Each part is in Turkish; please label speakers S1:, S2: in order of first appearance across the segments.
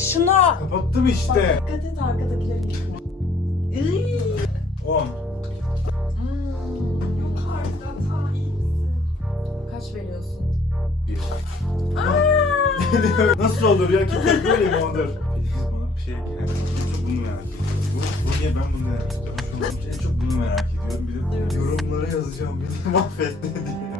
S1: şunu.
S2: Kapattım Bak işte.
S1: dikkat et arkadakileri yıkma.
S2: 10. Hmm. Yok
S1: artık hata iyi misin? Kaç veriyorsun? 1.
S2: Nasıl olur ya? Kitap böyle mi olur? Filiz bana bir şey yani çok bunu merak ediyorum. Bu, bu niye ben bunu merak ediyorum? Şu an en çok bunu merak ediyorum. Bir de yorumlara yazacağım beni mahvetti diye.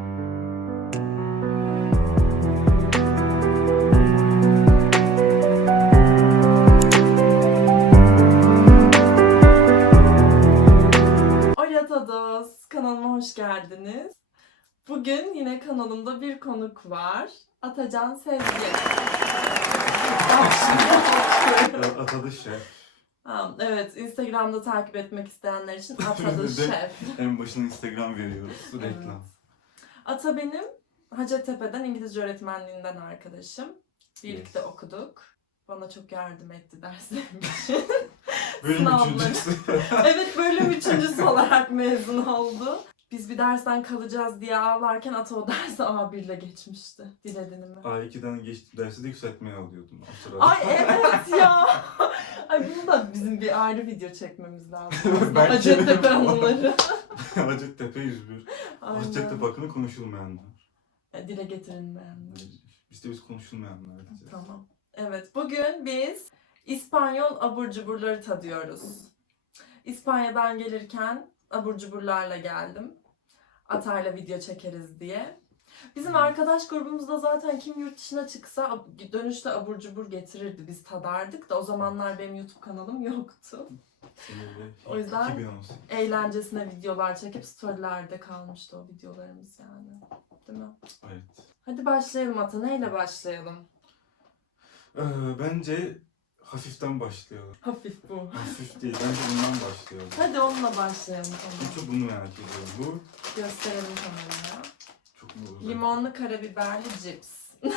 S1: Kanalıma hoş geldiniz. Bugün yine kanalımda bir konuk var. Atacan Sevgi.
S2: Atadı şef.
S1: Ha, evet, Instagram'da takip etmek isteyenler için
S2: Atadı De- Şef. En başına Instagram veriyoruz. Reklam.
S1: Ata benim Hacettepe'den İngilizce öğretmenliğinden arkadaşım. Birlikte okuduk. Bana çok yardım etti derslerim için.
S2: Bölüm Sınavları. üçüncüsü.
S1: evet bölüm üçüncüsü olarak mezun oldu. Biz bir dersten kalacağız diye ağlarken Ata o dersi A1'le geçmişti. Diledin mi?
S2: A2'den geçti dersi de yükseltmeye alıyordum o
S1: sırada. Ay evet ya. Ay bunu da bizim bir ayrı video çekmemiz lazım. de. Hacettepe
S2: anıları. Hacettepe 101. Aynen. Hacettepe hakkında konuşulmayanlar.
S1: E, Dile getirilmeyenler.
S2: İşte biz konuşulmayanlar diyeceğiz.
S1: Tamam. Evet, bugün biz İspanyol abur cuburları tadıyoruz. İspanya'dan gelirken abur cuburlarla geldim. Atayla video çekeriz diye. Bizim arkadaş grubumuzda zaten kim yurt dışına çıksa dönüşte abur cubur getirirdi. Biz tadardık da o zamanlar benim YouTube kanalım yoktu. O yüzden- 2018. Eğlencesine videolar çekip storylerde kalmıştı o videolarımız yani. Değil mi? Evet. Hadi başlayalım Ata. Neyle başlayalım?
S2: Ee, bence hafiften başlayalım.
S1: Hafif bu.
S2: Hafif değil. Bence bundan başlayalım.
S1: Hadi onunla başlayalım tamam.
S2: çok bunu merak ediyorum. Bu
S1: Gösterelim kameraya. çok mu uzak? Limonlu karabiberli cips.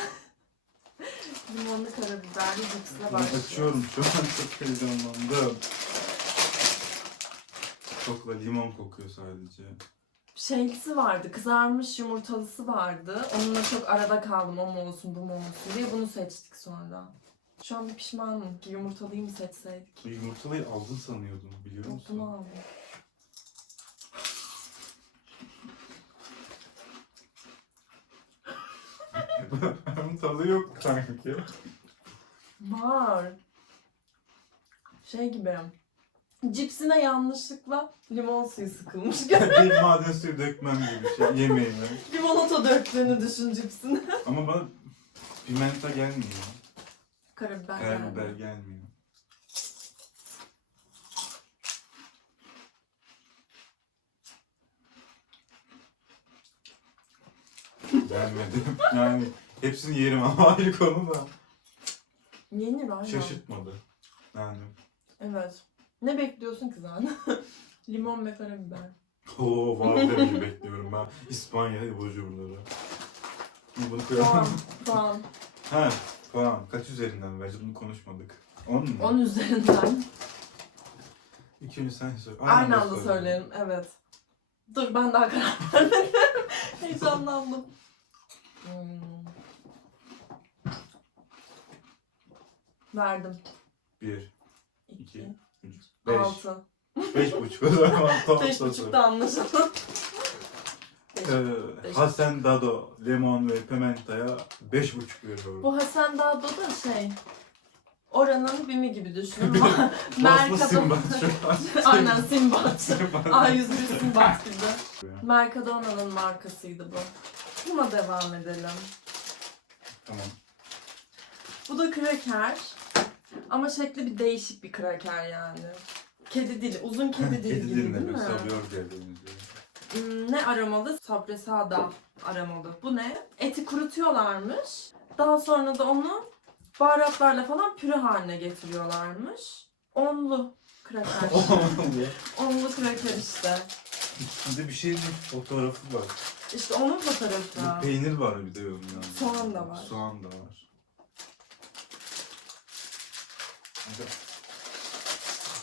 S1: Limonlu karabiberli cipsle Bunu başlıyoruz.
S2: açıyorum şu an çok heyecanlandım. Çok da limon kokuyor sadece.
S1: Şeylisi vardı, kızarmış yumurtalısı vardı. Onunla çok arada kaldım o mu olsun bu mu olsun diye bunu seçtik sonra. Şu an bir pişmanım ki yumurtalıyı mı seçseydik.
S2: Bu yumurtalıyı aldın sanıyordum biliyor musun? bunu aldım. Bunun tadı yok sanki.
S1: Var. Şey gibi. Cipsine yanlışlıkla limon suyu sıkılmış.
S2: bir maden suyu dökmem gibi bir şey yemeğime.
S1: Limonata döktüğünü düşün cipsine.
S2: Ama bana pimenta gelmiyor. Karabiber, Karabiber geldi. gelmiyor. Beğenmedim. Yani hepsini yerim ama ayrı konu da. Yenir aynen. Şaşırtmadı. Yani.
S1: Evet. Ne bekliyorsun ki zaten? Limon ve karabiber.
S2: Oo var demeyi bekliyorum ben. İspanya burcuları. Bunu Puan. koyalım. Puan. ha puan. Kaç üzerinden vereceğiz bunu konuşmadık. 10 mu?
S1: 10 üzerinden.
S2: İkinci sen sor. Aynı
S1: anda söyleyelim. Evet. Dur ben daha karar vermedim. Heyecanlandım. Hmm. Verdim.
S2: 1, 2, İki, 3, 5. 6. 5 buçuk o zaman
S1: tam 5 sosu. buçukta anlaşalım.
S2: Ee, Hasan Dado, limon ve pimentaya 5 buçuk veriyorum.
S1: Bu Hasan Dağdo da şey, oranın bimi gibi düşünün.
S2: Merkado. Simba şu
S1: an. Aynen Simbat. Simba. A101 Simbat gibi. Mercadona'nın markasıydı bu. Buna devam edelim. Tamam. Bu da kraker. Ama şekli bir değişik bir kraker yani. Kedi dili, uzun kedi dili Kedi gibi diline
S2: değil bir mi? savuyor diye benziyor.
S1: Hmm, Ne aromalı? Sabresada aromalı. Bu ne? Eti kurutuyorlarmış. Daha sonra da onu baharatlarla falan püre haline getiriyorlarmış. Onlu kraker. Onlu kraker işte.
S2: Bir de bir şeyin fotoğrafı var.
S1: İşte onun Bir fotoğrafı.
S2: peynir var bir de onun
S1: yani. Soğan da var.
S2: Soğan da var. Bir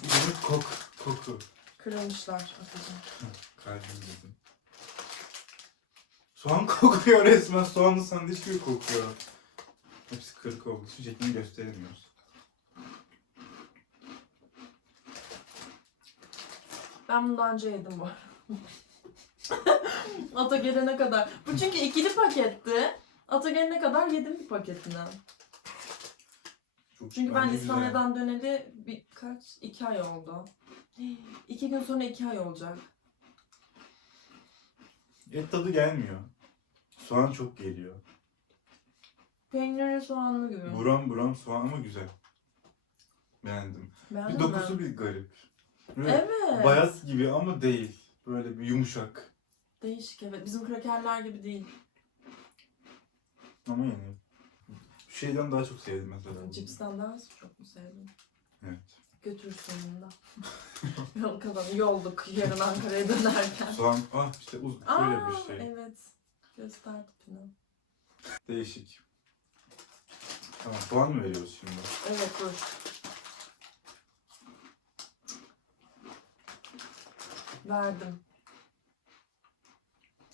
S2: Bir de kok, koku.
S1: Kırılmışlar. Atacağım.
S2: Karşımızdasın. Soğan kokuyor resmen. Soğanlı sandviç gibi kokuyor. Hepsi kırık oldu. Şişekini gösteremiyoruz.
S1: Ben bunu daha önce yedim bu arada. Ata gelene kadar. Bu çünkü ikili paketti. Ata gelene kadar yedim bir paketinden. Çok Çünkü ben. İspanya'dan döneli birkaç, iki ay oldu. İki gün sonra iki ay olacak.
S2: Et tadı gelmiyor. Soğan çok geliyor.
S1: Peynirli soğanlı gibi.
S2: Buram buram soğan ama güzel. Beğendim. Beğendin Bir mi? dokusu bir garip.
S1: Böyle Evet.
S2: Bayat gibi ama değil. Böyle bir yumuşak.
S1: Değişik evet. Bizim krakerler gibi değil.
S2: Ama yani şu şeyden daha çok sevdim mesela.
S1: Cipsten daha çok mu sevdin? Evet. Götürsün bunu da. Yol kalanı yolduk yarın Ankara'ya dönerken.
S2: Soğan, ah işte uz
S1: Aa, bir şey. evet. Göster tipini.
S2: Değişik. Tamam, puan mı veriyoruz şimdi?
S1: Evet dur. Verdim.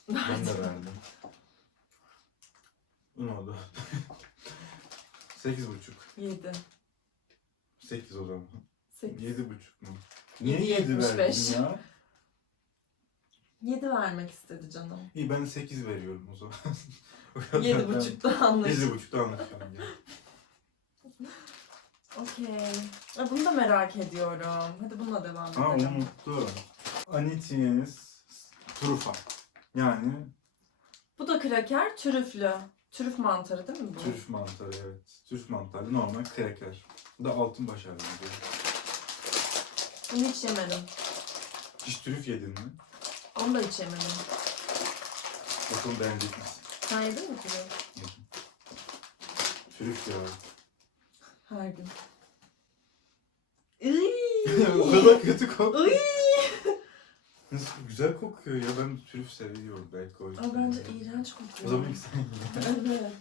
S2: Ben de verdim. Un oldu. Sekiz buçuk. 7. Sekiz o zaman. 8. Yedi buçuk mu? Yedi Niye yedi yetmiş beş. verdin ya?
S1: 7 vermek istedi canım.
S2: İyi ben sekiz veriyorum o zaman.
S1: O kadar Yedi ben- buçukta
S2: anlaşıldı. Yedi buçukta anlaşalım. ya.
S1: Okey. Ya Bunu da merak ediyorum. Hadi bununla devam
S2: Ha edelim. unuttum. Anitiyenis trufa. Yani
S1: Bu da kraker trüflü. Trüf mantarı değil mi
S2: bu? trüf mantarı evet. Trüf mantarı normal kreker. Bu da altın başarılı diyor.
S1: Bunu hiç yemedim.
S2: Hiç trüf yedin mi?
S1: Onu da hiç yemedim.
S2: Bakalım beğenecek misin?
S1: Sen yedin mi trüf?
S2: Yedim. Trüf ya. Her gün. Iiii. o kadar kötü kokuyor. Nasıl güzel kokuyor ya ben trüf seviyorum belki o
S1: yüzden. Ama bence iğrenç kokuyor. O zaman ilk sen ye. Evet.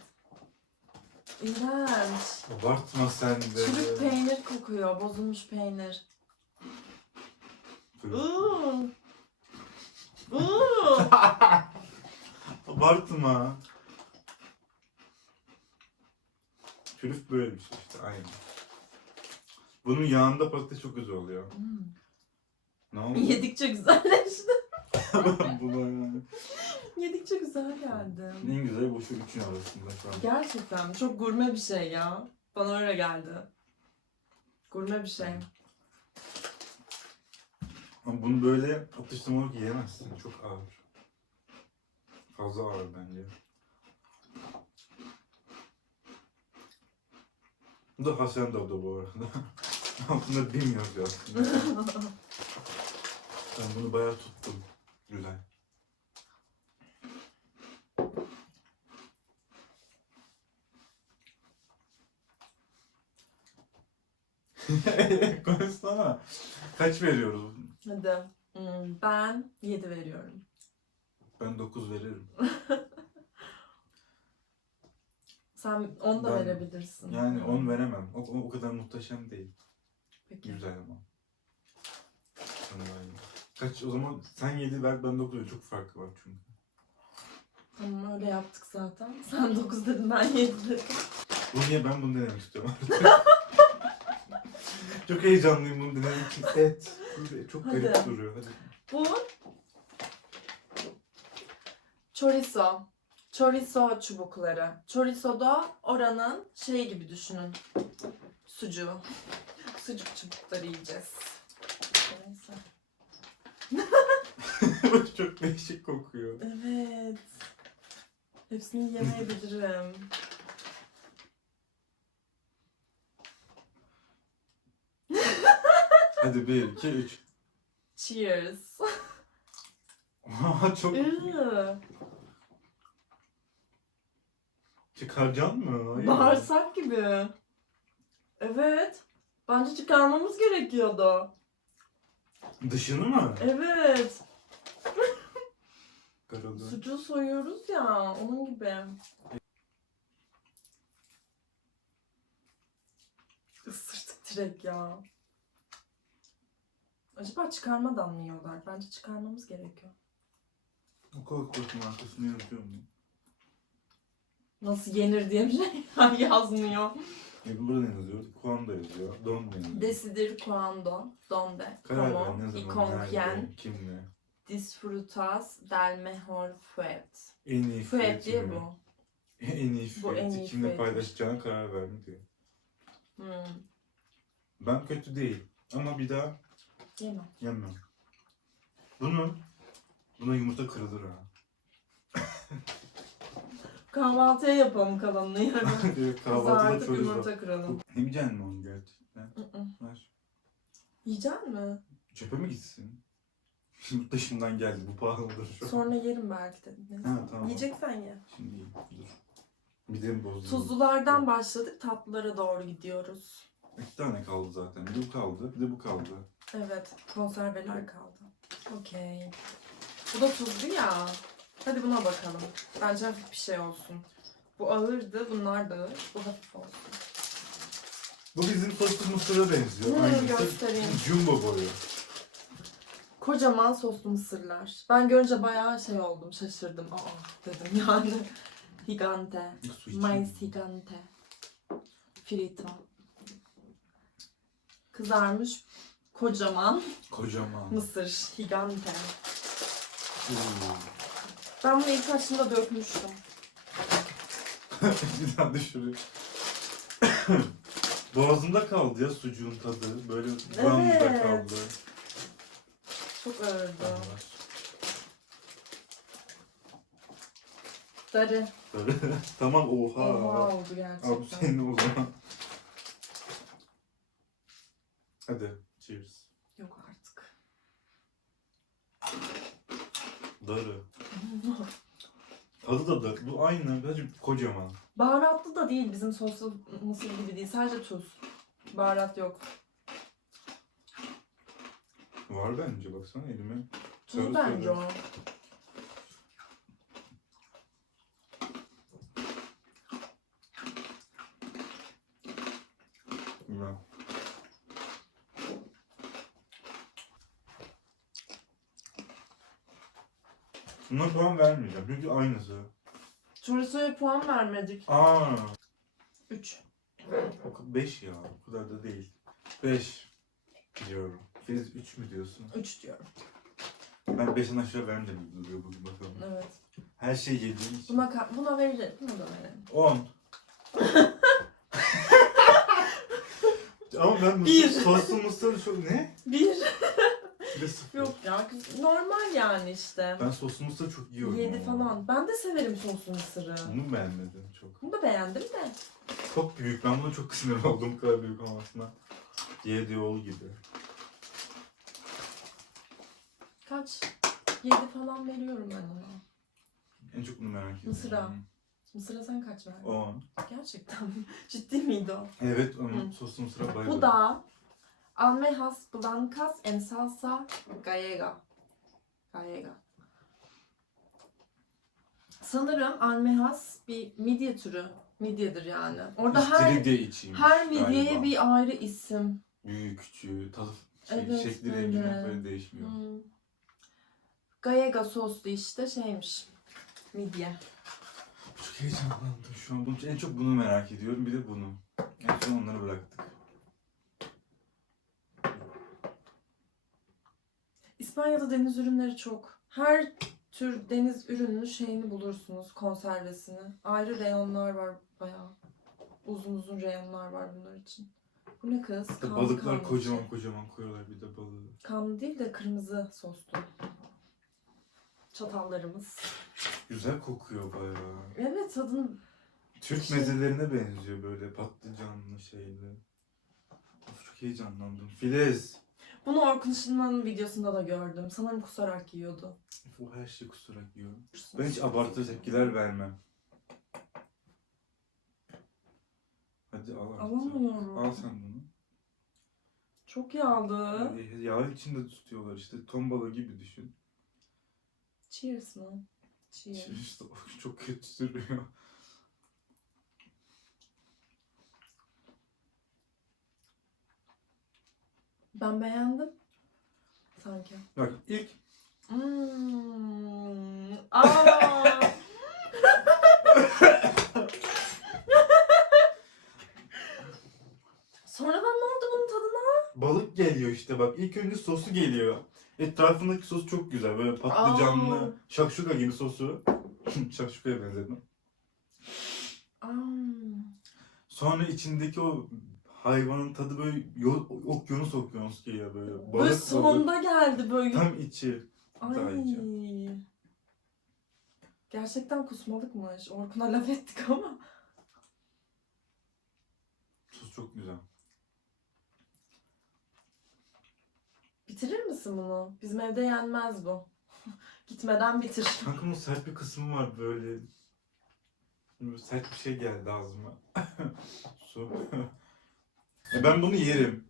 S1: İğrenç.
S2: Abartma sen de.
S1: Çürük peynir kokuyor. Bozulmuş peynir. Uuu.
S2: Uuu. Abartma. Trüf böyle bir şey işte aynı. Bunun yağında patates çok güzel oluyor. Hmm.
S1: Ne oldu? Yedikçe güzelleşti. Buna yani. Yedikçe güzel geldi.
S2: En güzeli bu şu üçün arasında şu an.
S1: Gerçekten çok gurme bir şey ya. Bana öyle geldi. Gurme bir şey.
S2: Ama bunu böyle atıştırmalık yiyemezsin. Çok ağır. Fazla ağır bence. Bu da Hasan Dada bu arada. Altında bin yazıyor aslında. Ben bunu bayağı tuttum. Güzel. Konuşsana. Kaç veriyoruz?
S1: Hadi. Hmm, ben 7 veriyorum.
S2: Ben 9 veririm.
S1: Sen 10 da Ben- verebilirsin.
S2: Yani 10 veremem. O, o, o kadar muhteşem değil. Peki. Güzel ama. Vallahi. Kaç o zaman sen 7 ver ben 9 çok farkı var çünkü.
S1: Tamam öyle yaptık zaten. Sen 9 dedin ben 7 dedim.
S2: Bu niye ben bunu denemek istiyorum çok heyecanlıyım bunu denemek için. Et. Böyle Çok garip Hadi. duruyor. Hadi.
S1: Bu chorizo. Chorizo çubukları. Chorizo da oranın şey gibi düşünün. Sucuğu. Sucuk çubukları yiyeceğiz. Neyse.
S2: çok değişik kokuyor.
S1: Evet. Hepsini yemeyebilirim.
S2: Hadi 1, 2, 3.
S1: Cheers. çok Iı,
S2: çıkaracaksın mı?
S1: Hayır. Bağırsak gibi. Evet. Bence çıkarmamız gerekiyordu.
S2: Dışını mı?
S1: Evet. Kırıldı. Sucuğu soyuyoruz ya. Onun gibi. Isırdık direkt ya. Acaba çıkarmadan mı yiyorlar? Bence çıkarmamız gerekiyor.
S2: O kadar korkun arkasını yazıyor mu?
S1: Nasıl yenir diye bir şey yazmıyor.
S2: E, burada ne yazıyor? Kuanda yazıyor. Don yazıyor.
S1: Decidir cuando, donde,
S2: Karar ver como, ne y zaman, con nerede, quién kimle.
S1: disfrutas del mejor fuet. En iyi Fuet fiyatı diye mı? bu.
S2: En iyi Bu en fiyatı iyi kimle fiyatı. paylaşacağına karar verme diyor. Hmm. Ben kötü değil. Ama bir daha Yemem. yemem. Bunu buna yumurta kırılır ha.
S1: Kahvaltıya yapalım kalanını yarın. Direkt Kahvaltıda Kızartıp çoruz yumurta kıralım.
S2: Yemeyecek mi onu gerçekten? Hı hı. Ver.
S1: Yiyecek mi?
S2: Çöpe mi gitsin? Yumurta şimdiden geldi. Bu pahalıdır
S1: şu an. Sonra yerim belki de. Neyse. Ha, tamam. Yiyeceksen ye. Şimdi yiyeyim. Dur. Midemi bozdum. Tuzlulardan başladık, tatlılara doğru gidiyoruz.
S2: İki tane kaldı zaten. Bir de bu kaldı. Bir de bu kaldı.
S1: Evet, konserveler kaldı. Okey. Bu da tuzlu ya. Hadi buna bakalım. Bence hafif bir şey olsun. Bu ağırdı, bunlar da ağır. Bu hafif olsun.
S2: Bu bizim soslu mısıra benziyor.
S1: Hmm, Aynısı. göstereyim.
S2: Jumbo boyu.
S1: Kocaman soslu mısırlar. Ben görünce bayağı şey oldum, şaşırdım. Aa dedim yani. Higante. Su içeyim. Mais higante. Frito. Kızarmış kocaman
S2: Kocaman.
S1: mısır. Higante. Oo. Ben bunu ilk açtığımda dökmüştüm. bir daha
S2: düşürüyor. Boğazımda kaldı ya sucuğun tadı. Böyle buramda Evet. kaldı.
S1: Çok ağırdı. Darı.
S2: Böyle. tamam oha. Oha oldu gerçekten. senin o zaman. Hadi cheers.
S1: Yok artık.
S2: Darı. Tadı da darı. Bu aynı. Birazcık kocaman.
S1: Baharatlı da değil bizim soslu mısır gibi değil. Sadece tuz. Baharat yok.
S2: Var bence baksana elime.
S1: Tuz Sarı bence sarı. o.
S2: Buna puan vermeyeceğim çünkü aynısı.
S1: Chorizo'ya puan vermedik. Aa, 3.
S2: 5 ya, o kadar da değil. 5 diyorum. Filiz 3 mü diyorsun? 3 diyorum. Ben 5'in aşağı vermeyeceğim gibi duruyor bugün bakalım. Evet. Her şey yediğim
S1: için. Buna, ka- buna verelim. Buna da verelim.
S2: 10. Ama ben Bir. mısır, soslu mısır çok ne?
S1: 1. Bir de sıfır. Yok ya normal yani işte.
S2: Ben soslu mısır çok yiyorum.
S1: 7 ama. falan. Ben de severim soslu mısırı.
S2: Bunu beğenmedim çok.
S1: Bunu da beğendim de.
S2: Çok büyük. Ben buna çok sinir oldum bu kadar büyük olmasına. Yedi oğlu gibi.
S1: Kaç? 7 falan veriyorum ben ona.
S2: En çok bunu merak ediyorum.
S1: Mısıra. Mısır'a sen kaç verdin? 10. Gerçekten mi? Ciddi miydi o?
S2: Evet onun soslu mısıra bayılıyorum.
S1: Bu da Almejas Blancas en salsa gallega. Gallega. Sanırım almejas bir midye türü. Midyedir yani. Orada her İstiridye içiymiş her midyeye galiba. bir ayrı isim.
S2: Büyük, küçüğü, tadı, şey, Evet, şekli, rengi böyle değişmiyor. Hmm.
S1: Gallega soslu işte şeymiş. Midye.
S2: Çok heyecanlandım şu an. Bunu, en çok bunu merak ediyorum. Bir de bunu. En son onları bıraktık.
S1: İspanya'da deniz ürünleri çok. Her tür deniz ürününü şeyini bulursunuz, konservesini. Ayrı reyonlar var bayağı. Uzun uzun reyonlar var bunlar için. Bu ne kız?
S2: İşte Kanlı balıklar kanlı kocaman şey. kocaman koyuyorlar bir de balığı.
S1: Kanlı değil de kırmızı soslu. Çatallarımız.
S2: Güzel kokuyor bayağı.
S1: Evet tadını
S2: Türk Şey- mezelerine benziyor böyle patlıcanlı şeyli. Of çok heyecanlandım. Filiz.
S1: Bunu Orkun Işınman'ın videosunda da gördüm. Sanırım kusarak yiyordu.
S2: O her şey kusarak yiyor. Ben hiç abartılı tepkiler vermem. Hadi al artık.
S1: Alamıyorum.
S2: Al sen bunu.
S1: Çok yağlı. Ee,
S2: Yağ içinde tutuyorlar işte. Ton balığı gibi düşün.
S1: Cheers mı?
S2: Cheers. O çok kötü duruyor.
S1: Ben beğendim. Sanki.
S2: Bak ilk Hmm. Aa.
S1: Sonradan ne oldu bunun tadına?
S2: Balık geliyor işte bak. İlk önce sosu geliyor. Etrafındaki sos çok güzel. Böyle patlıcanlı, Aa. şakşuka gibi sosu. Şakşukaya benzettim. Aa. Sonra içindeki o hayvanın tadı böyle yo- okyanus okyanus geliyor böyle. Balık
S1: Böyle balık. sonda geldi böyle.
S2: Tam içi. Ay. iyice.
S1: Gerçekten kusmalıkmış. Orkun'a laf ettik ama.
S2: Sos çok güzel.
S1: Bitirir misin bunu? Bizim evde yenmez bu. Gitmeden bitir.
S2: Kanka bunun sert bir kısmı var böyle. Böyle sert bir şey geldi ağzıma. Su. E ben bunu yerim.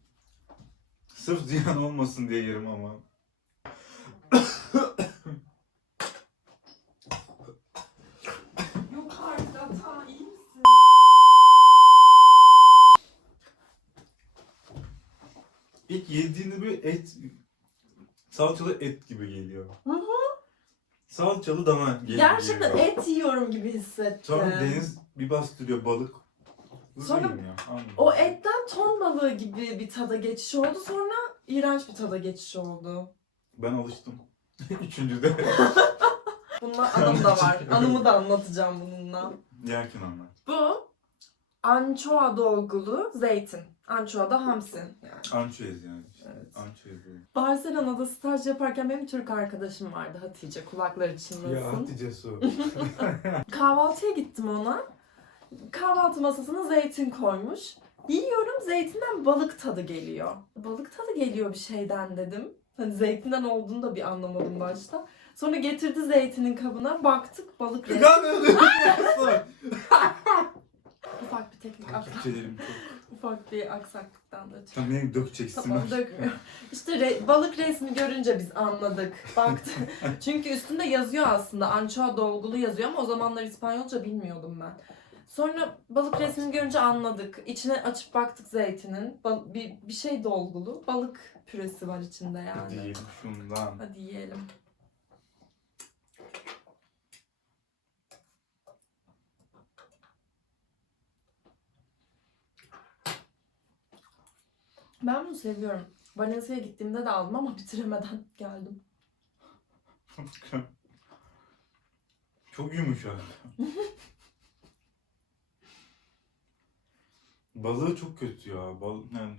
S2: Sırf ziyan olmasın diye yerim ama. Yok artık Ata iyi misin? İlk yediğinde bir et, salçalı et gibi geliyor. Hı hı. Salçalı dana
S1: geliyor. Gerçekten et yiyorum gibi hissettim.
S2: Sonra deniz bir bastırıyor balık.
S1: Sonra Sonra ya. anladım. O etten ton balığı gibi bir tada geçiş oldu. Sonra iğrenç bir tada geçiş oldu.
S2: Ben alıştım. Üçüncüde
S1: Bununla anım da var. Anımı da anlatacağım bununla.
S2: yerken anlar.
S1: Bu ançoa dolgulu zeytin. Ançoa da hamsi
S2: yani. Ançoez yani. Evet. Ançoez.
S1: Barcelona'da staj yaparken benim Türk arkadaşım vardı Hatice. Kulakları Ya
S2: çınlasın. Hatice su.
S1: Kahvaltıya gittim ona. Kahvaltı masasına zeytin koymuş. Yiyorum zeytinden balık tadı geliyor. Balık tadı geliyor bir şeyden dedim. Hani zeytinden olduğunu da bir anlamadım başta. Sonra getirdi zeytinin kabına. Baktık balık rengi. Ufak bir teknik aksak. Takipçilerim çok. Ufak bir aksaklıktan
S2: da. Sen beni dökeceksin.
S1: Tamam dökmüyor. İşte re- balık resmi görünce biz anladık. Baktık. Çünkü üstünde yazıyor aslında. Ançoa dolgulu yazıyor ama o zamanlar İspanyolca bilmiyordum ben. Sonra balık resmini görünce anladık. İçine açıp baktık zeytinin. Bal- bir, bir şey dolgulu. Balık püresi var içinde yani.
S2: Hadi yiyelim şundan.
S1: Hadi yiyelim. Ben bunu seviyorum. Valencia'ya gittiğimde de aldım ama bitiremeden geldim.
S2: Çok yumuşak. Balığı çok kötü ya. Bal yani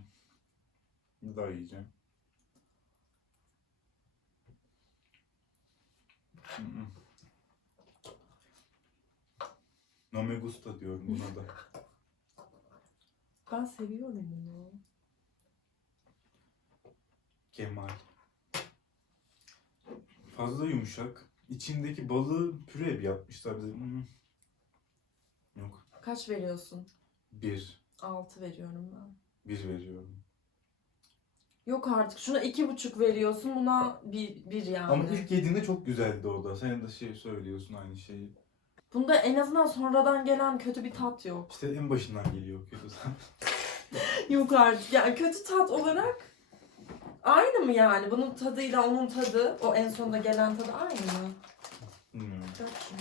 S2: bir daha yiyeceğim. Hı. No me gusta diyorum buna da.
S1: Ben seviyorum bunu.
S2: Kemal. Fazla yumuşak. İçindeki balığı püre yapmışlar bize. Hı. Yok.
S1: Kaç veriyorsun? Bir. 6 veriyorum ben.
S2: Bir veriyorum.
S1: Yok artık. Şuna iki buçuk veriyorsun. Buna bir, bir yani.
S2: Ama ilk yediğinde çok güzeldi o da. Sen de şey söylüyorsun aynı şeyi.
S1: Bunda en azından sonradan gelen kötü bir tat yok.
S2: İşte en başından geliyor kötü
S1: Yok artık. Yani kötü tat olarak aynı mı yani? Bunun tadıyla onun tadı, o en sonunda gelen tadı aynı mı? Bilmiyorum.
S2: Şunu.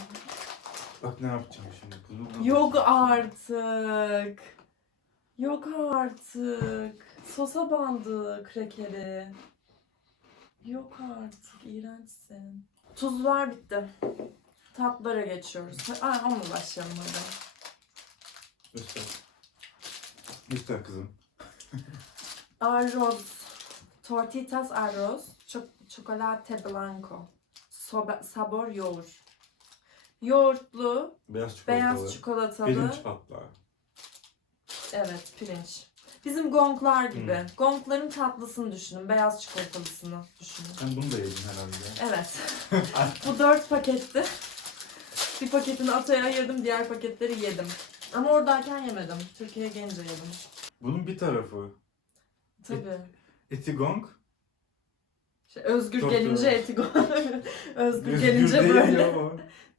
S2: Bak ne yapacağım şimdi.
S1: Bunu, bunu Yok artık. Yok artık. Sosa bandı krekeri. Yok artık. İğrençsin. Tuzlar bitti. Tatlara geçiyoruz. Aa, onunla başlayalım hadi. Göster. Göster kızım. Arroz. Tortitas arroz. Çok chocolate blanco. Soba, sabor yoğurt. Yoğurtlu, Beyaz çikolatalı. beyaz çikolatalı. Pirinç patlağı. Evet, pirinç. Bizim gonglar gibi. Hmm. Gongların tatlısını düşünün, beyaz çikolatalısını düşünün.
S2: Sen bunu da yedin herhalde.
S1: Evet. Bu dört paketti. Bir paketini Atay'a ayırdım, diğer paketleri yedim. Ama oradayken yemedim. Türkiye'ye gelince yedim.
S2: Bunun bir tarafı Tabii. etigong.
S1: Şey, özgür Çok gelince doğru. etigo. özgür Düz gelince böyle.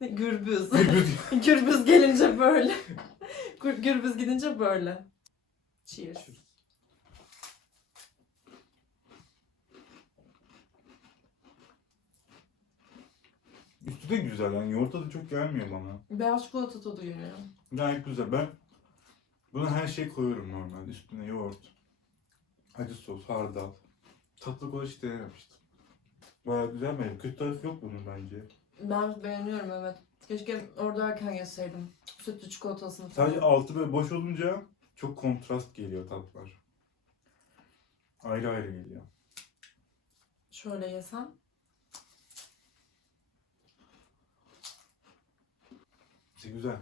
S1: Gürbüz. Gürbüz. Gürbüz gelince böyle. Gür- Gürbüz gidince böyle. Cheers.
S2: Üstü de güzel yani yoğurt tadı çok gelmiyor bana.
S1: Beyaz çikolata tadı geliyor.
S2: Gayet güzel. Ben buna her şey koyuyorum normal. Üstüne yoğurt. Acı sos, hardal. Tatlı kola hiç denememiştim. Baya güzel mi? Kötü tarafı yok bunun bence.
S1: Ben beğeniyorum evet. Keşke oradayken yeseydim. Sütlü çikolatasını
S2: falan. Sadece altı böyle boş olunca çok kontrast geliyor tatlar. Ayrı ayrı geliyor.
S1: Şöyle yesem.
S2: İşte güzel.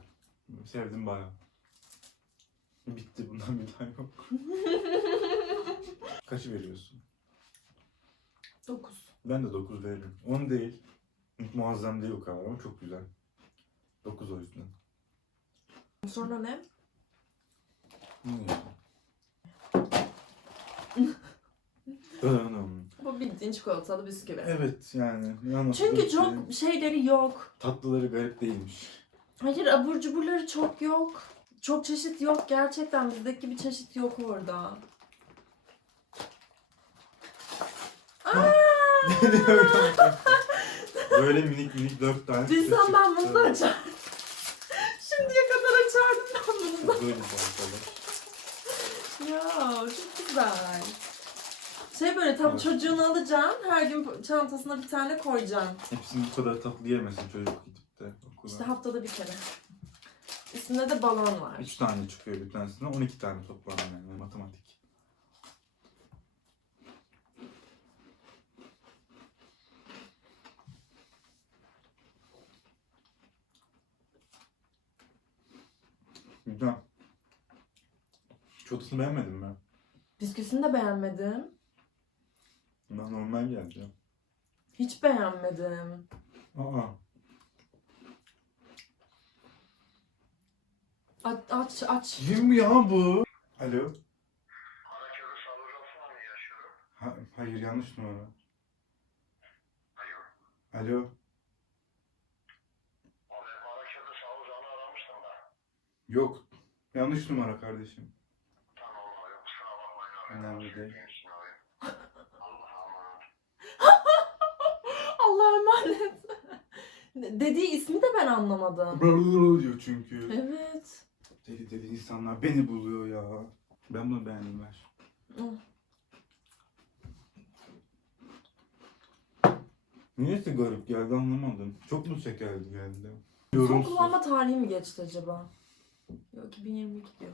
S2: Sevdim bayağı. Bitti bundan bir daha yok. Kaçı veriyorsun? 9. Ben de 9 veririm. 10 değil. Muazzam değil o kadar ama çok güzel. 9 o yüzden.
S1: Sonra ne? Bu bildiğin çikolatalı bisküvi.
S2: evet yani.
S1: yalnız Çünkü böyle çok şeyleri yok.
S2: Tatlıları garip değilmiş.
S1: Hayır abur cuburları çok yok. Çok çeşit yok gerçekten bizdeki gibi çeşit yok orada.
S2: Aa! Böyle minik minik 4 tane
S1: Bilsem ben bunu da açardım. Şimdiye kadar açardım ben bunu da. Böyle bir arkadaş. Ya çok güzel. Şey böyle tam Evet. çocuğunu alacaksın, her gün çantasına bir tane koyacaksın.
S2: Hepsini bu kadar tatlı yemesin çocuk gidip
S1: de okula. İşte haftada bir kere. Üstünde de balon var.
S2: 3 tane çıkıyor bir tanesinden 12 tane toplam yani matematik. Güzel. Çikolatasını beğenmedin mi?
S1: Bisküvisini de beğenmedim.
S2: Ben normal geldi.
S1: Hiç beğenmedim. Aa. Aç aç aç.
S2: Kim ya bu? Alo. Ha, hayır yanlış numara. Alo. Abi hareketi sağlıcağını aramıştım da. Yok. Yanlış numara kardeşim. Önemli değil.
S1: Allah'a emanet. Dediği ismi de ben anlamadım.
S2: Brrrr diyor çünkü.
S1: Evet.
S2: Deli deli insanlar beni buluyor ya. Ben bunu beğendim ver. Hı. Niyeyse garip geldi anlamadım. Çok mu şekerli geldi?
S1: Son Yorumsuz. kullanma tarihi mi geçti acaba? Yok 2022 diyor.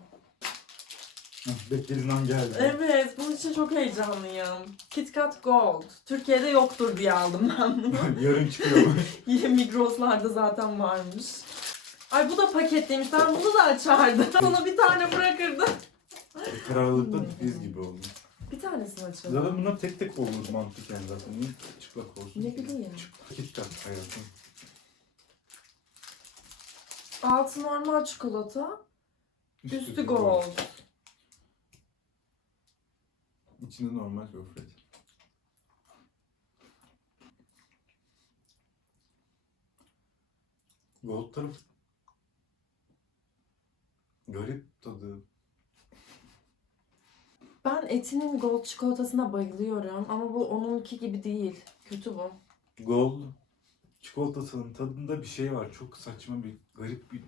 S2: Beklediğin an geldi.
S1: Evet, bunun için çok heyecanlıyım. KitKat Gold. Türkiye'de yoktur diye aldım ben bunu.
S2: Yarın çıkıyormuş.
S1: Yine Migros'larda zaten varmış. Ay bu da paketliymiş. Ben bunu da açardım. Sana bir tane bırakırdım.
S2: Kararlılıkta biz gibi oldu.
S1: Bir tanesini açalım.
S2: Zaten bunlar tek tek olur mantıken zaten. Niye çıplak olsun? Ne bileyim. Çıplak git kat hayatım.
S1: Altı normal çikolata. Üstü gold.
S2: İçinde normal gofret. Gold taraf garip tadı.
S1: Ben Eti'nin gold çikolatasına bayılıyorum ama bu onunki gibi değil. Kötü bu.
S2: Gold çikolatasının tadında bir şey var. Çok saçma bir garip bir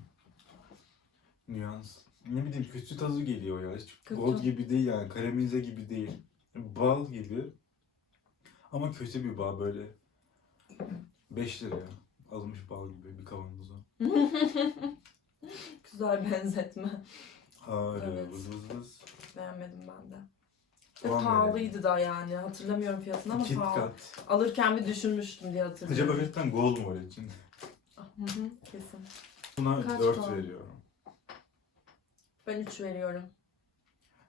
S2: nüans. Ne bileyim kötü tadı geliyor ya. Hiç Kötü. gold gibi değil yani. Karamelize gibi değil. Bal gibi. Ama kötü bir bal böyle. 5 liraya alınmış bal gibi bir kavanoza.
S1: Güzel benzetme.
S2: Ağrı Evet. vız vız vız.
S1: Beğenmedim ben de. Ve Puan pahalıydı da yani. Hatırlamıyorum fiyatını ama Kit pahalı. Kat. Alırken bir düşünmüştüm diye hatırlıyorum.
S2: Acaba gerçekten gold mu var içinde? Hı
S1: hı, kesin.
S2: Buna Kaç 4 puan? veriyorum.
S1: Ben 3 veriyorum.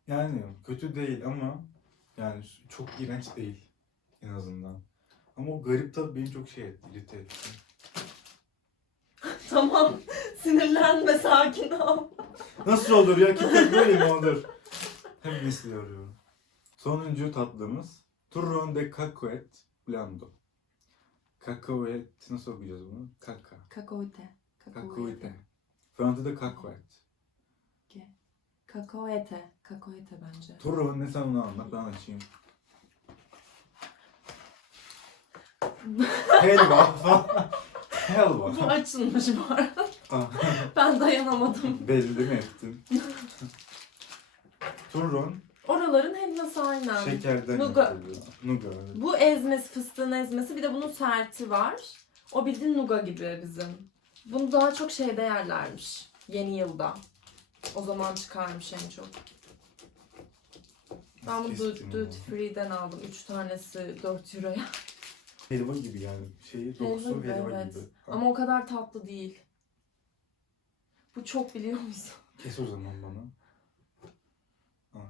S2: Yani kötü değil ama yani çok iğrenç değil en azından. Ama o garip tadı beni çok şey etti, irite etti.
S1: tamam. Sinirlenme sakin ol.
S2: Nasıl olur ya? Kitap böyle mi olur? Hem nesli arıyorum. Sonuncu tatlımız Turron de Cacahuet Blando. Cacahuet nasıl okuyacağız bunu? Kaka.
S1: Kakaoete.
S2: Cacahuete. Fransızca Cacahuet.
S1: Kakaoete. Kakaoete bence.
S2: Turron ne sen onu anlat ben açayım. Helva falan.
S1: Helva. Bu açılmış bu arada. Ah, Ben dayanamadım.
S2: Belli mi ettin? Turron
S1: Oraların helvası aynen.
S2: Şekerden Nuga. yapılıyor. Nuga. evet.
S1: Bu ezmesi, fıstığın ezmesi bir de bunun serti var. O bildiğin nuga gibi bizim. Bunu daha çok şeyde yerlermiş. Yeni yılda. O zaman çıkarmış en çok. Ben bunu Kestim Duty Duty Free'den aldım. 3 tanesi 4 euroya.
S2: Helva gibi yani. Şeyi dokusu
S1: helva, evet. gibi. Ama o kadar tatlı değil. Bu çok biliyor musun?
S2: Kes o zaman bana. Ha.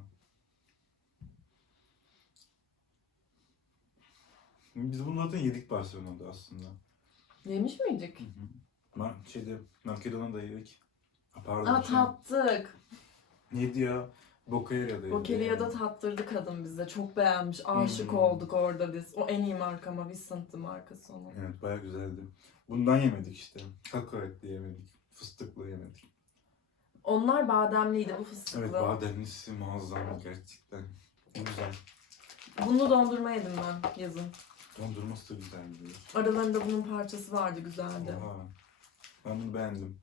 S2: Biz bunu zaten yedik Barcelona'da aslında.
S1: Yemiş miydik? Hı hı.
S2: Ma şeyde Makedonya'da yedik.
S1: Ha, Pardon. Aa şey, tattık. Neydi ya? Bocaire'de Bokelia'da tattırdı kadın bize. Çok beğenmiş. Aşık Hmm. olduk orada biz. O en iyi marka ama Vicent'ı markası onun.
S2: Evet bayağı güzeldi. Bundan yemedik işte. Kakaoetli yemedik. Fıstıklı yemedik.
S1: Onlar bademliydi bu fıstıklı.
S2: Evet bademlisi muazzam gerçekten. Ne güzel.
S1: Bunu dondurma yedim ben yazın.
S2: Dondurması da güzeldi.
S1: Aralarında bunun parçası vardı güzeldi. Oha.
S2: Ben bunu beğendim.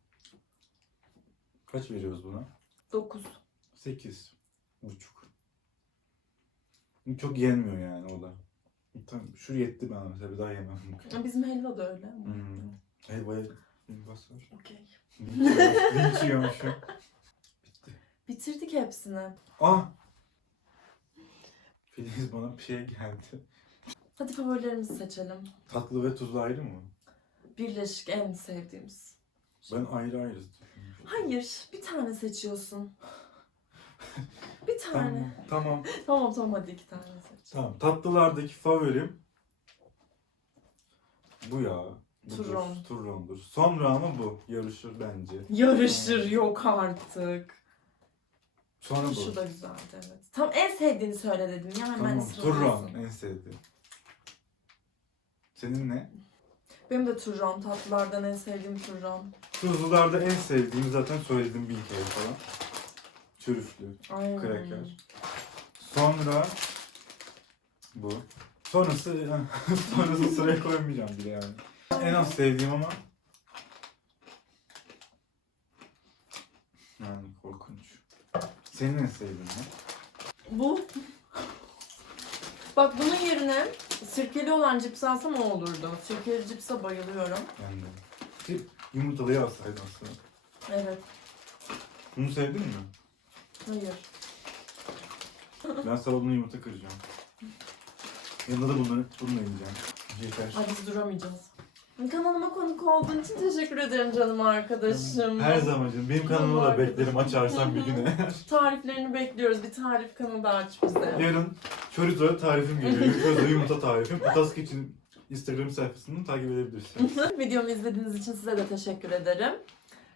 S2: Kaç veriyoruz buna? 9. 8 buçuk. Çok yenmiyor yani o da. Tamam, şu yetti bana mesela bir daha yemem.
S1: Bizim helva da öyle. Hmm.
S2: Helvaya bas var. Okey. Şu.
S1: an. Bitti. Bitirdik hepsini. Ah!
S2: Filiz bana bir şey geldi.
S1: Hadi favorilerimizi seçelim.
S2: Tatlı ve tuzlu ayrı mı?
S1: Birleşik en sevdiğimiz.
S2: Ben ayrı ayrı.
S1: Hayır, bir tane seçiyorsun. bir Tamam, tane. tamam, Tamam tamam hadi iki tane seç.
S2: tamam. Tatlılardaki favorim bu ya. Budur, Turron. Turron'dur. Sonra ama bu yarışır bence.
S1: Yarışır yok artık. Sonra bu. Şu da güzeldi evet. Tam en sevdiğini söyle dedim ya hemen
S2: Tamam, ısrar Turron en sevdiğim. Senin ne?
S1: Benim de turron tatlılardan en sevdiğim turron.
S2: Tuzlularda en sevdiğim zaten söyledim bin kere falan. Çürüflü, Ay. kraker. Sonra bu. Sonrası sonrası sıraya koymayacağım bile yani. En az sevdiğim ama yani korkunç. Senin en sevdiğin ne?
S1: Bu. Bak bunun yerine sirkeli olan cips alsam o olurdu. Sirkeli cipse bayılıyorum.
S2: Ben de. Bir yumurtalıyı alsaydın aslında. Evet. Bunu sevdin mi? Hayır. Ben sana bunu yumurta kıracağım. Yanında da bunları bununla yiyeceğim.
S1: Yeter. Ay biz duramayacağız. Kanalıma konuk olduğun için teşekkür ederim canım arkadaşım.
S2: Her zaman canım. Benim kanalımı da beklerim açarsan bir güne.
S1: Tariflerini bekliyoruz. Bir tarif kanalı aç bize.
S2: Yarın chorizo tarifim geliyor. Chorizo yumurta tarifim. Atask için Instagram sayfasını takip edebilirsiniz.
S1: Videomu izlediğiniz için size de teşekkür ederim.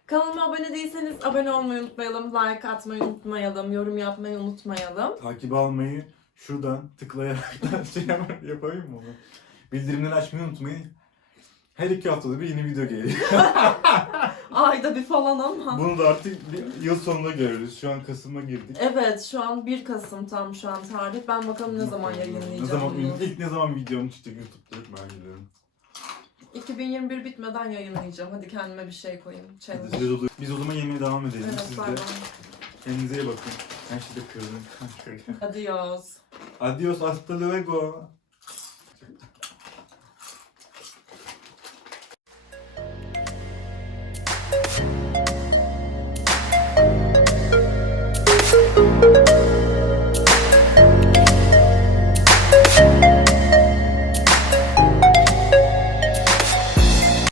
S1: Kanalıma abone değilseniz abone olmayı unutmayalım, like atmayı unutmayalım, yorum yapmayı unutmayalım.
S2: Takip almayı şuradan tıklayarak şey yap- yapayım mı onu? Bildirimleri açmayı unutmayın. Her iki haftada bir yeni video geliyor.
S1: Ayda bir falan ama.
S2: Bunu da artık bir yıl sonunda görürüz. Şu an Kasım'a girdik.
S1: Evet şu an 1 Kasım tam şu an tarih. Ben bakalım ne zaman yayınlayacağım
S2: Ne zaman, bunu. ilk ne zaman videom çıkacak YouTube'da merak ediyorum.
S1: 2021 bitmeden yayınlayacağım. Hadi kendime bir şey koyayım. Hadi Challenge.
S2: biz, o- biz o zaman yemeğe devam edelim. Evet Siz de kendinize iyi bakın. Her şeyde kırılın.
S1: Adios.
S2: Adios hasta luego.